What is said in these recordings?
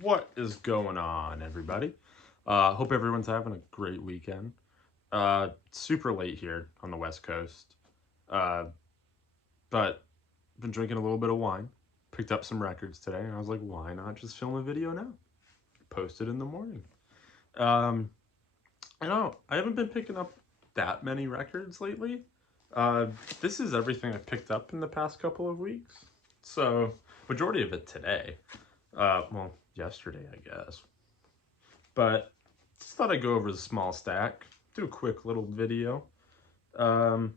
What is going on, everybody? Hope everyone's having a great weekend. Super late here on the West Coast, uh, but been drinking a little bit of wine. Picked up some records today, and I was like, why not just film a video now? Post it in the morning. Um, I know I haven't been picking up that many records lately. Uh, this is everything I picked up in the past couple of weeks. So majority of it today. Well, yesterday, I guess. But just thought I'd go over the small stack, do a quick little video. Um,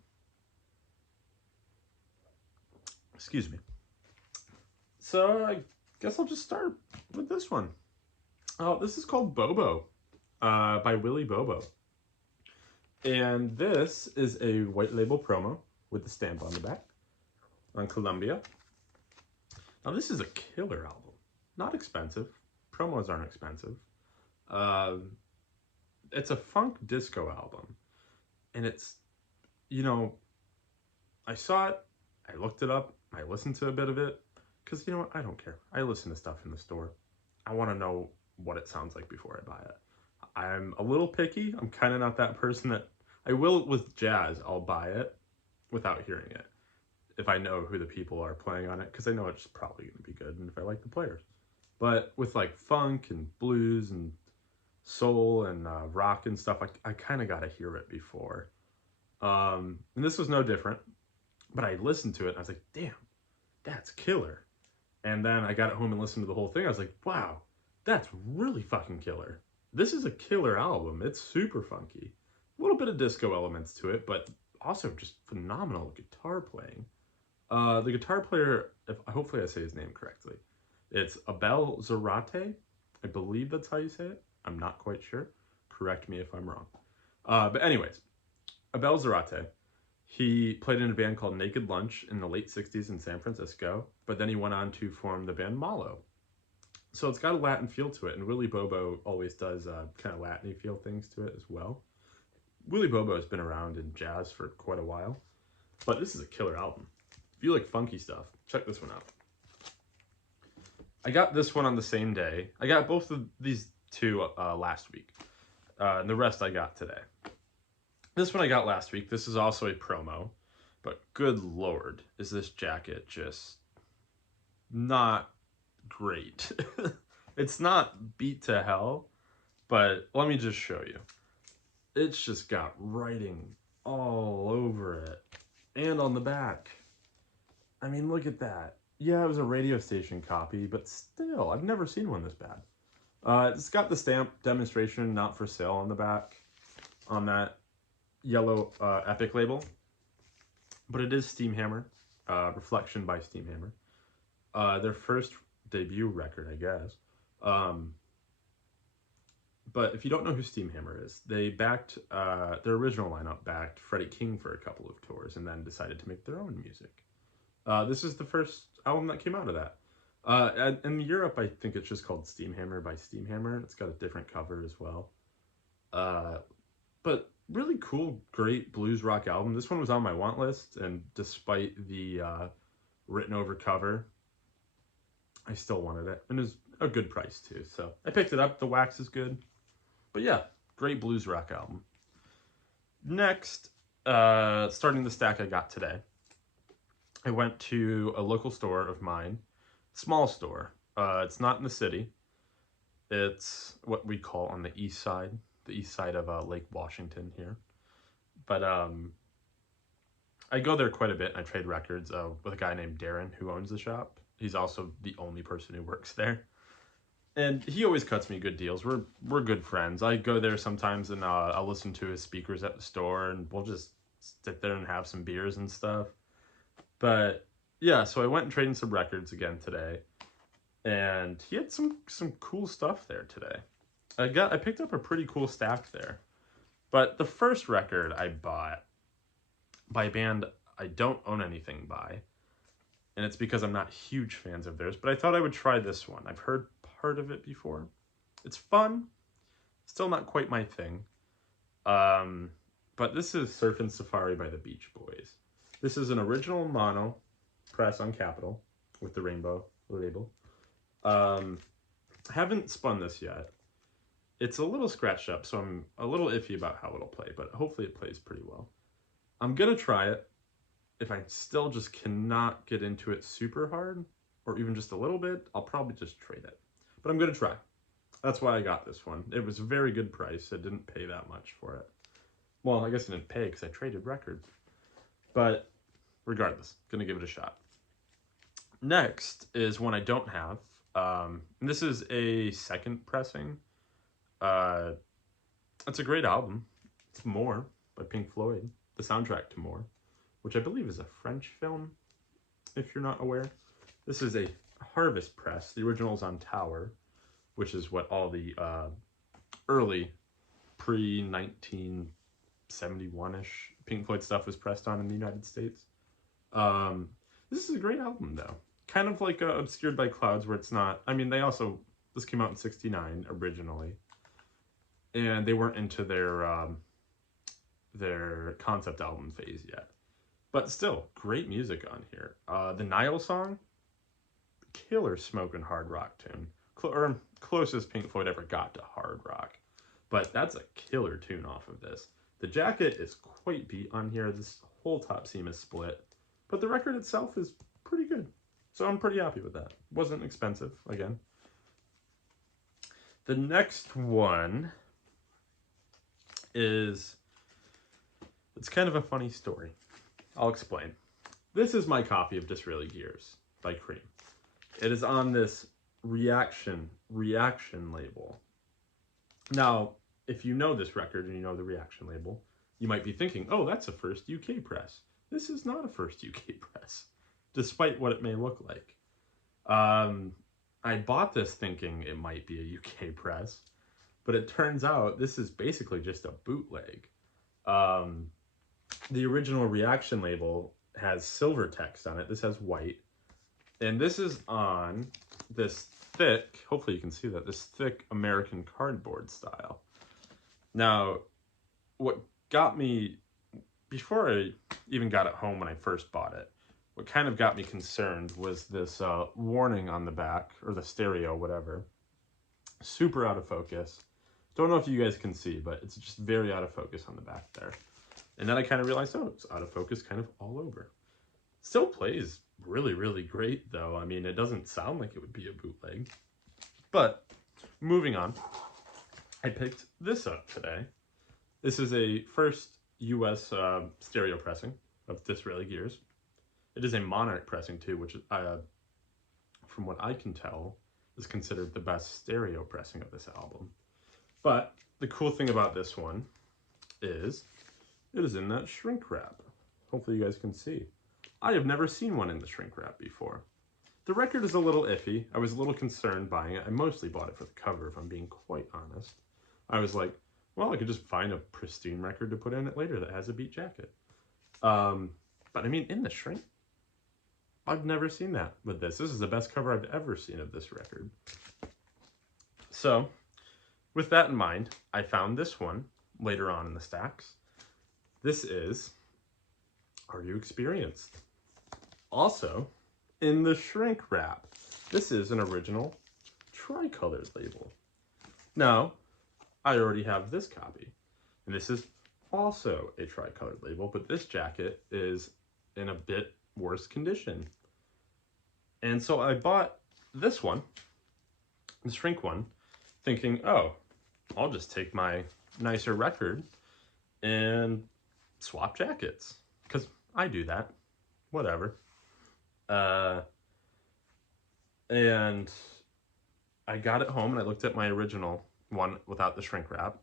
Excuse me. So I guess I'll just start with this one. Oh, this is called Bobo by Willie Bobo. And this is a white label promo with the stamp on the back on Columbia. Now this is a killer album. Not expensive. Promos aren't expensive. Um, it's a funk disco album. And it's, you know, I saw it, I looked it up, I listened to a bit of it, because you know what, I don't care. I listen to stuff in the store. I want to know what it sounds like before I buy it. I'm a little picky. I'm kind of not that person that I will with jazz. I'll buy it without hearing it if I know who the people are playing on it, because I know it's probably going to be good and if I like the players. But with like funk and blues and soul and rock and stuff, I kind of got to hear it before. And this was no different. But I listened to it and I was like, damn, that's killer. And then I got it home and listened to the whole thing. I was like, wow, that's really fucking killer. This is a killer album. It's super funky. A little bit of disco elements to it, but also just phenomenal guitar playing. The guitar player, if hopefully I say his name correctly, it's Abel Zarate. I believe that's how you say it. I'm not quite sure. Correct me if I'm wrong. But anyways, Abel Zarate, he played in a band called Naked Lunch in the late 60s in San Francisco, but then he went on to form the band Malo. So it's got a Latin feel to it, and Willie Bobo always does kind of Latin-y feel things to it as well. Willie Bobo has been around in jazz for quite a while, but this is a killer album. If you like funky stuff, check this one out. I got this one on the same day. I got both of these two last week, and the rest I got today. This one I got last week. This is also a promo, but good lord, is this jacket just not great. It's not beat to hell, but let me just show you. It's just got writing all over it and on the back. I mean, look at that. Yeah, it was a radio station copy, but still, I've never seen one this bad. It's got the stamp demonstration not for sale on the back on that yellow Epic label, but it is Steamhammer, Reflection by Steamhammer. Their first debut record, I guess. But if you don't know who Steamhammer is, they backed, their original lineup backed Freddie King for a couple of tours and then decided to make their own music. This is the first album that came out of that. In Europe, I think it's just called Steamhammer by Steamhammer. It's got a different cover as well. But really cool, great blues rock album. This one was on my want list, and despite the written over cover, I still wanted it. And it was a good price too, so I picked it up. The wax is good. But yeah, great blues rock album. Next, starting the stack I got today, I went to a local store of mine, small store. It's not in the city. It's what we call on the east side of Lake Washington here. But I go there quite a bit and I trade records with a guy named Darren who owns the shop. He's also the only person who works there. And he always cuts me good deals. We're good friends. I go there sometimes and I'll listen to his speakers at the store and we'll just sit there and have some beers and stuff. But yeah, so I went and traded some records again today. And he had some cool stuff there today. I picked up a pretty cool stack there. But the first record I bought by a band I don't own anything by, and it's because I'm not huge fans of theirs, but I thought I would try this one. I've heard part of it before. It's fun, still not quite my thing. But this is Surfin' Safari by the Beach Boys. This is an original mono press on Capitol with the rainbow label. I haven't spun this yet. It's a little scratched up, so I'm a little iffy about how it'll play, but hopefully it plays pretty well. I'm gonna try it. If I still just cannot get into it super hard, or even just a little bit, I'll probably just trade it. But I'm gonna try. That's why I got this one. It was a very good price. I didn't pay that much for it. Well, I guess I didn't pay because I traded records. But regardless, gonna give it a shot. Next is one I don't have. And this is a second pressing. It's a great album. It's More by Pink Floyd, the soundtrack to More, which I believe is a French film, if you're not aware. This is a Harvest press. The original's on Tower, which is what all the early pre-1971-ish Pink Floyd stuff was pressed on in the United States. This is a great album, though. Kind of like Obscured by Clouds, where it's not... I mean, this came out in '69 originally, and they weren't into their concept album phase yet. But still, great music on here. The Nile song, killer smoking hard rock tune. Closest Pink Floyd ever got to hard rock. But that's a killer tune off of this. The jacket is quite beat on here. This whole top seam is split. But the record itself is pretty good. So I'm pretty happy with that. Wasn't expensive, again. The next one is... It's kind of a funny story. I'll explain. This is my copy of Disraeli Gears by Cream. It is on this Reaction label. Now, if you know this record and you know the Reaction label, you might be thinking, oh, that's a first UK press. This is not a first UK press, despite what it may look like. I bought this thinking it might be a UK press, but it turns out this is basically just a bootleg. The original Reaction label has silver text on it. This has white. And this is on this thick, hopefully you can see that, this thick American cardboard style. Now, what got me, before I even got it home when I first bought it, what kind of got me concerned was this warning on the back, or the stereo, whatever. Super out of focus. Don't know if you guys can see, but it's just very out of focus on the back there. And then I kind of realized, oh, it's out of focus kind of all over. Still plays really, really great, though. I mean, it doesn't sound like it would be a bootleg. But, moving on, I picked this up today. This is a first US stereo pressing of Disraeli Gears. It is a Monarch pressing, too, which, from what I can tell, is considered the best stereo pressing of this album. But the cool thing about this one is it is in that shrink wrap. Hopefully you guys can see. I have never seen one in the shrink wrap before. The record is a little iffy. I was a little concerned buying it. I mostly bought it for the cover, if I'm being quite honest. I was like, well, I could just find a pristine record to put in it later that has a beat jacket. But I mean, in the shrink, I've never seen that with this. This is the best cover I've ever seen of this record. So, with that in mind, I found this one later on in the stacks. This is Are You Experienced? Also, in the shrink wrap. This is an original tricolored label. Now, I already have this copy, and this is also a tricolored label, but this jacket is in a bit worse condition. And so I bought this one, the shrink one, thinking, oh, I'll just take my nicer record and swap jackets, because I do that, whatever. And I got it home and I looked at my original one without the shrink wrap,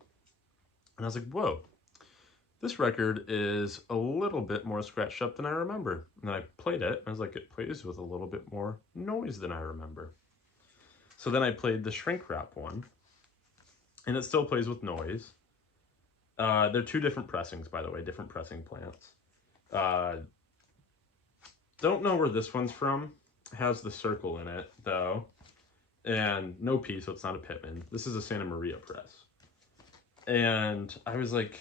and I was like, whoa, this record is a little bit more scratched up than I remember. And then I played it, and I was like, it plays with a little bit more noise than I remember. So then I played the shrink wrap one, and it still plays with noise. They're two different pressings, by the way, different pressing plants. Don't know where this one's from. It has the circle in it, though, and no P, so it's not a Pitman. This is a Santa Maria press. And I was like,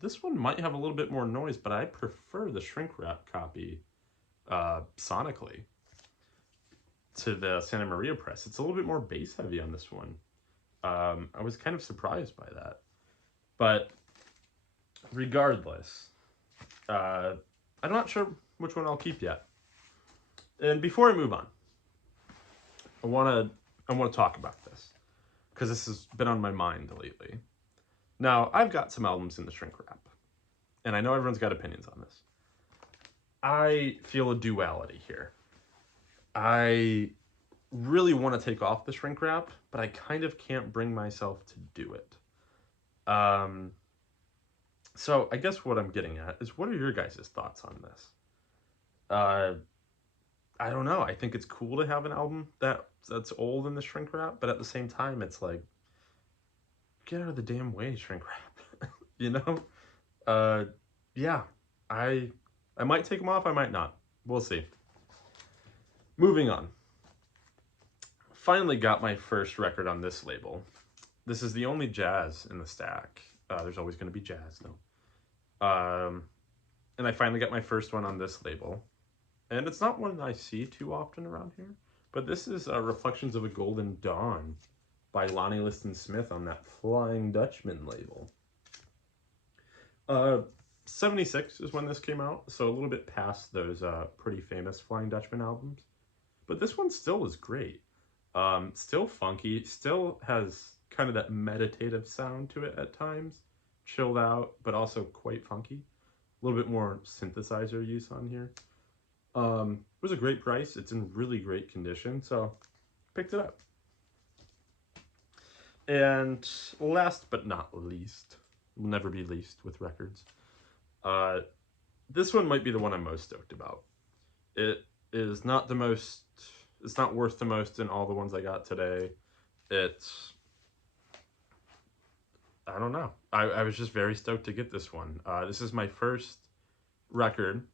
this one might have a little bit more noise, but I prefer the shrink wrap copy sonically. to the Santa Maria press. It's a little bit more bass heavy on this one. I was kind of surprised by that. But regardless, I'm not sure which one I'll keep yet. And before I move on, I want to talk about this because this has been on my mind lately. Now, I've got some albums in the shrink wrap, and I know everyone's got opinions on this. I feel a duality here. I really want to take off the shrink wrap, but I kind of can't bring myself to do it. So I guess what I'm getting at is, what are your guys' thoughts on this? I don't know. I think it's cool to have an album that's old in the shrink wrap, but at the same time, it's like, get out of the damn way, shrink wrap. You know? Yeah. I might take them off. I might not. We'll see. Moving on. Finally got my first record on this label. This is the only jazz in the stack. There's always going to be jazz, though. And I finally got my first one on this label. And it's not one I see too often around here. But this is Reflections of a Golden Dawn by Lonnie Liston Smith on that Flying Dutchman label. 76 is when this came out, so a little bit past those pretty famous Flying Dutchman albums. But this one still is great. Still funky, still has kind of that meditative sound to it at times. Chilled out, but also quite funky. A little bit more synthesizer use on here. It was a great price. It's in really great condition, so picked it up. And last but not least, will never be least with records, this one might be the one I'm most stoked about. It is not the most, it's not worth the most in all the ones I got today. It's, I don't know. I was just very stoked to get this one. This is my first record,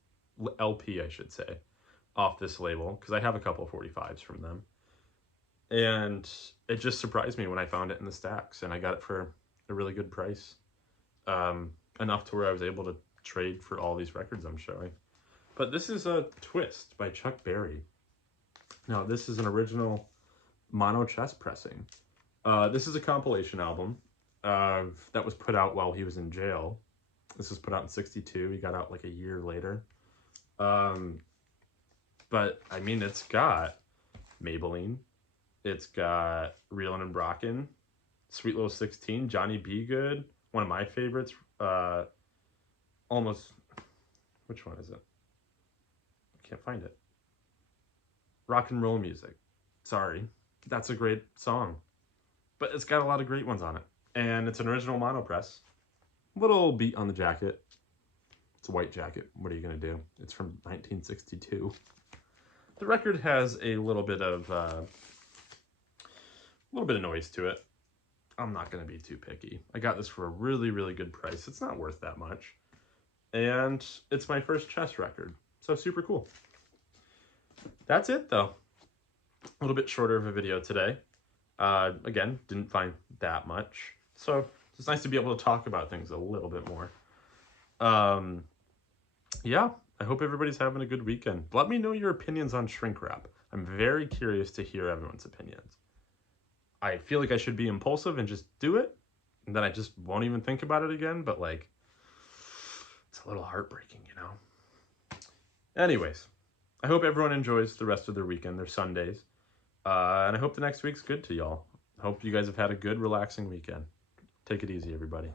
LP I should say, off this label, because I have a couple 45s from them. And it just surprised me when I found it in the stacks, and I got it for a really good price. Enough to where I was able to trade for all these records I'm showing. But this is a Twist by Chuck Berry. Now, this is an original mono chest pressing. This is a compilation album that was put out while he was in jail. This was put out in '62. He got out like a year later. But, I mean, it's got Maybelline. It's got Reelin' and Brockin', Sweet Little 16, Johnny B. Good, one of my favorites. Almost, which one is it? I can't find it. Rock and Roll Music. Sorry. That's a great song. But it's got a lot of great ones on it. And it's an original mono press. Little beat on the jacket. It's a white jacket. What are you going to do? It's from 1962. The record has a little bit of noise to it. I'm not going to be too picky. I got this for a really, really good price. It's not worth that much. And it's my first chess record. So super cool. That's it, though. A little bit shorter of a video today. Again, didn't find that much. So it's nice to be able to talk about things a little bit more. Yeah, I hope everybody's having a good weekend. Let me know your opinions on shrink wrap. I'm very curious to hear everyone's opinions. I feel like I should be impulsive and just do it, and then I just won't even think about it again, but like, it's a little heartbreaking, you know? Anyways, I hope everyone enjoys the rest of their weekend, their Sundays, and I hope the next week's good to y'all. Hope you guys have had a good, relaxing weekend. Take it easy, everybody.